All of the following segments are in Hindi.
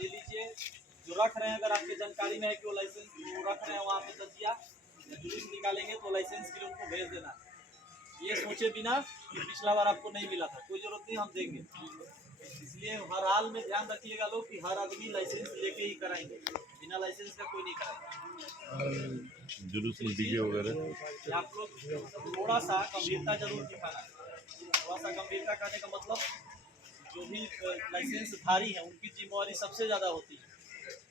ले लीजिए। जो रख रहे हैं, अगर आपके जानकारी में है कि वो लाइसेंस वो रख रहे हैं, वहाँ पे तजिया जुलूस निकालेंगे तो लाइसेंस के लिए उनको भेज देना। ये सोचे बिना कि पिछला बार आपको नहीं मिला था, कोई जरूरत नहीं, हम देंगे। इसलिए हर हाल में ध्यान रखिएगा लोग कि हर आदमी लाइसेंस लेके ही कराएंगे, बिना लाइसेंस का कोई नहीं कराएगा। जुलूस में डीजे वगैरह आप लोग थोड़ा सा गंभीरता जरूर दिखाना है। थोड़ा सा गंभीरता करने का मतलब, जो भी लाइसेंस धारी है उनकी जिम्मेवारी सबसे ज़्यादा होती है,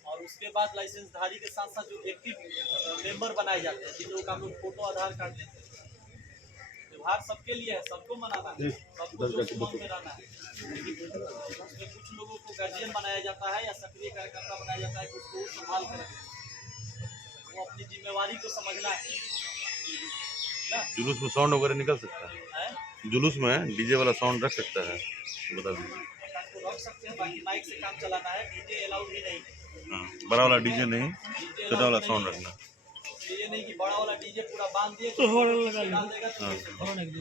और उसके बाद लाइसेंस धारी के साथ साथ जो एक्टिव मेंबर बनाए जाते हैं, जिन लोगों का हम लोग फोटो आधार कार्ड लेते हैं। त्योहार सबके लिए है, सबको मनाना है, सबको जोश उमंग में रहना है, लेकिन उसमें कुछ लोगों को गार्जियन बनाया जाता है या सक्रिय कार्यकर्ता बनाया जाता है कि उसको संभाल करें। वो अपनी जिम्मेवारी को समझना है ना। जुलूस में साउंड वगैरह निकल सकता है? जुलूस में डीजे वाला साउंड रख सकता है? बता दीजिए। तो रख सकते हैं, बाकी माइक से काम चलाना है, डीजे अलाउड ही नहीं। हाँ, बड़ा वाला डीजे नहीं, छोटा वाला साउंड रखना। ये नहीं कि बड़ा वाला डीजे पूरा बांध दिए तो डाल देगा, हाँ, हाँ, बड़ा वाला डीजे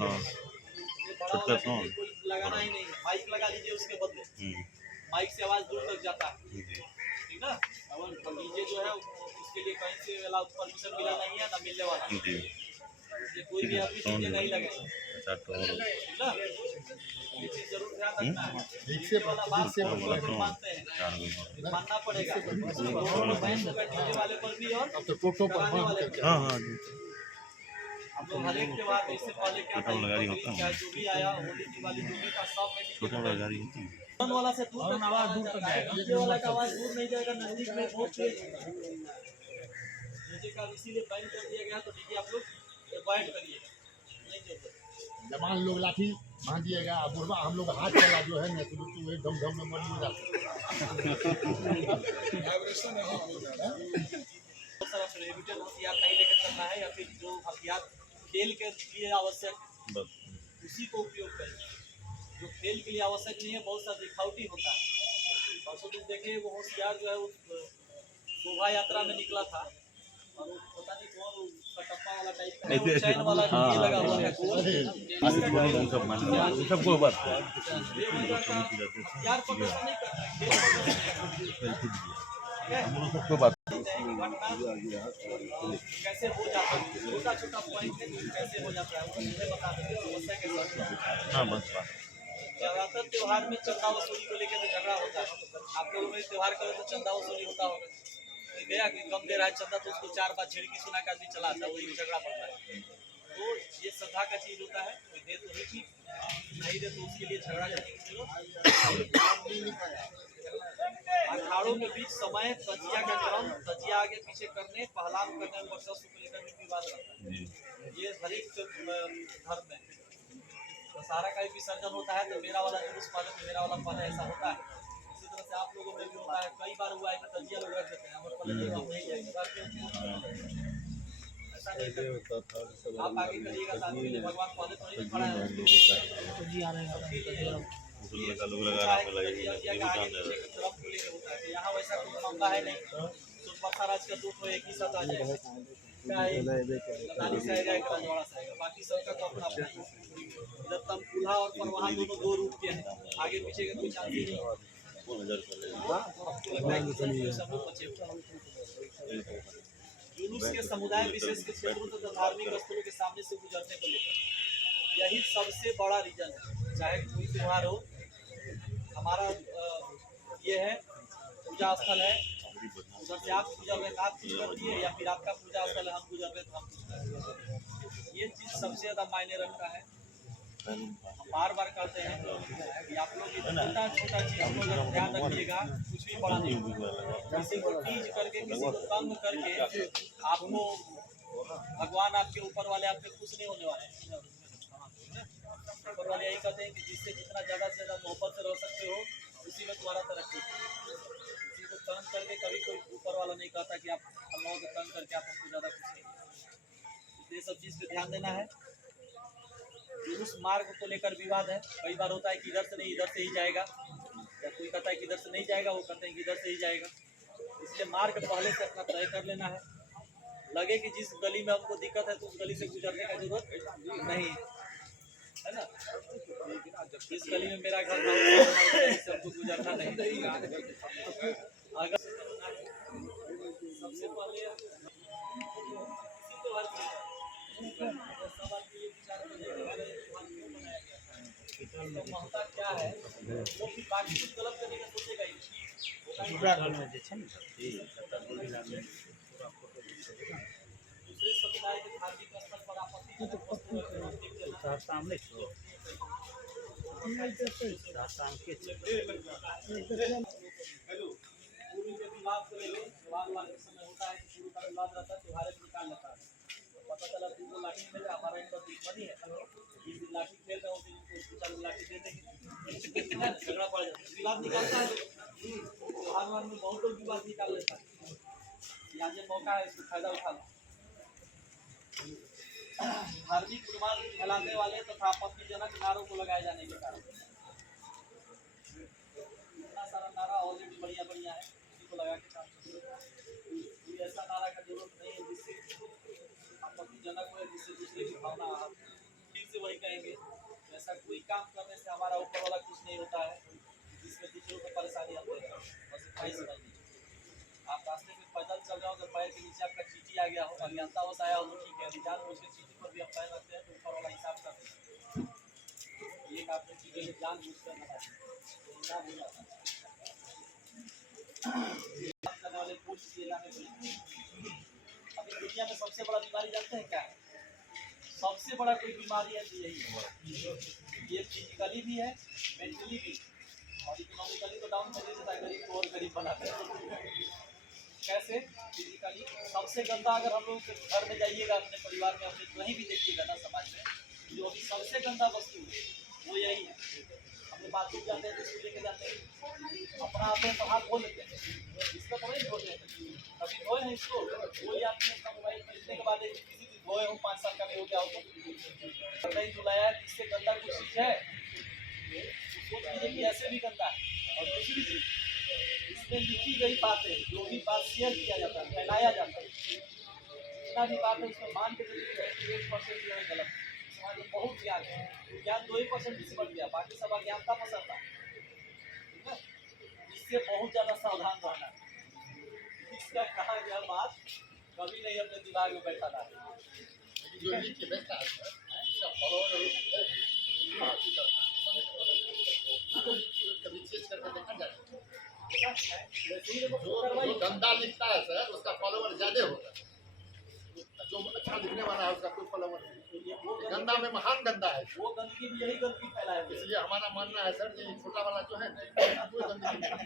कोई लगाना ही नहीं है। माइक लगा लीजिए उसके बदले, माइक से आवाज दूर तक जाता है, ठीक ना। और डीजे जो है उसके लिए कहीं से अलाउ परमिशन मिला नहीं है, ना मिलने वाला है, इसलिए कोई भी आदमी डीजे नहीं लगेगा, ठीक ना। ये चीज जरूर ध्यान रखना है। डीजे वाला बात से हम लोग मानते हैं, मानना पड़ेगा डीजे वाले पर भी और कराने वाले पर। हाँ हाँ, हम लोग हर एक त्योहार में, इससे पहले क्या था, जो भी आया, होली दिवाली जो भी था, सब में छोटा वाला गाड़ी होता है। हॉर्न वाला से दूर तक आवाज दूर तक जाएगा, डीजे वाला का आवाज दूर नहीं जाएगा, नजदीक में बहुत तेज डीजे का इसीलिए बैन कर दिया गया। तो डीजे आप लोग अवॉइड करिएगा, नहीं जरूरत। जवान लोग लाठी बांध दिएगा, बुढ़वा हम लोग हाथ चला जो है ना, तो एक धम धम में मर नहीं जाता। प्रोहिबिटेड हथियार नहीं लेकर चलना है, या फिर जो हथियार खेल के लिए आवश्यक उसी को उपयोग करें। जो खेल के लिए आवश्यक नहीं है, बहुत सा दिखावटी होता है। परसों दिन देखे वो होशियार जो है वो शोभा यात्रा में निकला था, और वो पता नहीं कौन कटप्पा वाला टाइप का चैन वाला ये लगा हुआ है सबको बात यार, पता नहीं सबको बात कैसे हो जाता है, छोटा छोटा पॉइंट है कैसे हो जाता है, वो मुझे बता दें। हाँ बस बात। ज्यादातर त्योहार में चंदा वसूली को लेकर तो झगड़ा होता है। आप लोगों में त्योहार करो तो चंदा वसूली होता होगा, गया कि कम दे रहा है चंदा, तो उसको 4 बार झिड़की सुना के आदमी चला आता है, वही झगड़ा पड़ता है। तो ये श्रद्धा का चीज होता है, कोई दे तो नहीं, नहीं दे तो उसके लिए झगड़ा करने। अखाड़ों के बीच समय तजिया का क्रम, तजिया आगे पीछे करने, पहलाव करने और वर्चस्व को लेकर भी विवाद रहता है। ये हर एक धर्म में दशहरा का भी विसर्जन होता है तो मेरा वाला जुलूस पहले तो मेरा वाला पहले, ऐसा होता है। इसी तरह से आप लोगों में भी होता है, कई बार हुआ है कि तजिया लोग रख देते हैं, हम पहले नहीं जाएंगे, ऐसा नहीं करते। आप आगे करिएगा तो आपके लिए भगवान पहले तो नहीं खड़ा है, लोग लगा यहाँ वैसा कुछ मामला है नहीं। महाराज का दूध तो एक ही साथ आ जाएगा, से आएगा, एक रजवाड़ा से आएगा, बाकी सबका तो अपना अपना ही है। जब तक दूल्हा और परवान दोनों 2 रूप के हैं, आगे पीछे का कोई चांस नहीं है। जुलूस के समुदाय विशेष के क्षेत्रों तथा धार्मिक स्थलों के सामने से गुजरने को लेकर यही सबसे बड़ा रीजन है। चाहे कोई त्योहार हो, हमारा ये है पूजा स्थल है, उधर से आप गुजर रहे आप कुछ कर दिए, या फिर आपका पूजा स्थल है हम गुजर रहे तो हम कुछ कर दिए। ये चीज सबसे ज्यादा मायने रखता है। हम बार बार कहते हैं कि आप लोग छोटा छोटा चीज हम लोग ध्यान रखिएगा, कुछ भी बड़ा नहीं। किसी को टीज करके, किसी को तंग करके आपको भगवान, आपके ऊपर वाले आपके खुश नहीं होने वाले। ऊपर वाले यही कहते हैं कि जिससे जितना ज्यादा से ज्यादा मोहब्बत से रह सकते हो, उसी में तुम्हारा तरक्की। किसी को तंग करके कभी कोई ऊपर वाला नहीं कहता कि आप अल्लाह को तंग करके आप हमको ज्यादा खुश नहीं। ये सब चीज पे ध्यान देना है। जुलूस मार्ग को लेकर विवाद है, कई बार होता है कि इधर से नहीं इधर से ही जाएगा, या कोई कहता है कि इधर से नहीं जाएगा, वो कहते हैं कि इधर से ही जाएगा। इसलिए मार्ग पहले से अपना तय कर लेना है। लगे कि जिस गली में हमको दिक्कत है तो उस गली से गुजरने का जरूरत नहीं है ना। जिस गली में मेरा घर हमको गुजरना नहीं। अगर सबसे पहले किसी त्योहार की सब आदमी ये विचार करें कि हमारा ये त्योहार क्यों मनाया गया था, तो महत्ता क्या है, वो भी बाकी कुछ गलत करने का सोचेगा ही नहीं। दूसरे समुदाय के धार्मिक स्थल पर आपत्तिजनक वस्तु रखना, ठीक है ना? हेलो, पूर्व के विवाद को ले लो, विवाद वाले समय होता है कि पूर्व का विवाद रहता है, त्योहार में निकाल लेता है। तो पता चला तुम को लाठी मिले, हमारा इनका दुश्मनी है, जिस दिन लाठी खेल रहे हो उस दिन उनको चालू लाठी दे देंगे, झगड़ा पड़ जाता है, विवाद निकालता है। त्योहार में बहुत लोग विवाद निकाल लेता है, यहाँ जो मौका है इसको फायदा उठा लो। धार्मिक उन्माद फैलाने वाले तथा आपत्तिजनक नारों को लगाए जाने के कारण इतना सारा नारा ऑलरेडी बढ़िया बढ़िया है, उसी को लगा के काम करो। कोई ऐसा नारा का जरूरत नहीं है जिससे आपत्तिजनक हो, जिससे दूसरे की भावना ठीक से वही कहेंगे। ऐसा कोई काम करने से हमारा ऊपर वाला कुछ नहीं होता है जिसमें दूसरों को परेशानी आती है। बस इतना ही समझ लीजिए। आप रास्ते में पैदल चल रहे हो तो पैर के नीचे आपका चीटी आ गया हो, अज्ञानतावश आया हो तो ठीक है, जान बूझ के चीटी पर भी आप पैर रखते हैं तो ऊपर वाला हिसाब कर देते हैं। एक आपने चीटी में जान बूझ कर लगा हिसाब हो जाता है। करने वाले पूछ दिए जाने को अभी दुनिया में सबसे बड़ा बीमारी जानते हैं क्या है? सबसे बड़ा कोई बीमारी है तो यही है। ये फिजिकली भी है, मेंटली भी, और इकोनॉमिकली तो डाउन कर देता है, गरीब को और गरीब बनाते हैं। कैसे? फिजिकली सबसे गंदा, अगर हम लोग घर में जाइएगा, अपने परिवार में, अपने कहीं भी देखिएगा ना समाज में, जो अभी सबसे गंदा वस्तु है वो यही है। अपने बाथरूम जाते हैं तो इसको लेके जाते हैं, अपना आते हैं तो हाथ धो लेते हैं, इसका तो नहीं धोते हैं, कभी धोए हैं इसको? कोई आपने अपना मोबाइल खरीदने के बाद किसी दिन धोए हो, 5 साल का नहीं हो गया हो तो नहीं धुलाया, इससे गंदा कुछ चीज है? सोच लीजिए कि ऐसे भी गंदा है। और दूसरी चीज, इसमें लिखी गई बातें, जो भी बात शेयर किया जाता है, फैलाया जाता है, जितना भी बात है उसमें मान के चलिए 1% जो है गलत। समाज में बहुत ज्ञान है, ज्ञान 2% से बढ़ गया, बाकी सब अज्ञानता पसंद है। ठीक है, इससे बहुत ज्यादा सावधान रहना है। इसका कहा गया बात कभी नहीं अपने दिमाग में बैठा था। जो नीचे बैठा है उसका फॉलोअर कभी चेंज करके देखा जाए। जो गंदा लिखता है सर उसका फॉलोअर ज्यादा होता है, जो अच्छा लिखने वाला है उसका कोई फॉलोअर नहीं। गंदा में महान गंदा है, वो गंदगी भी यही गंदगी फैलाया। इसलिए हमारा मानना है सर कि छोटा वाला जो है ना कोई गंदगी नहीं।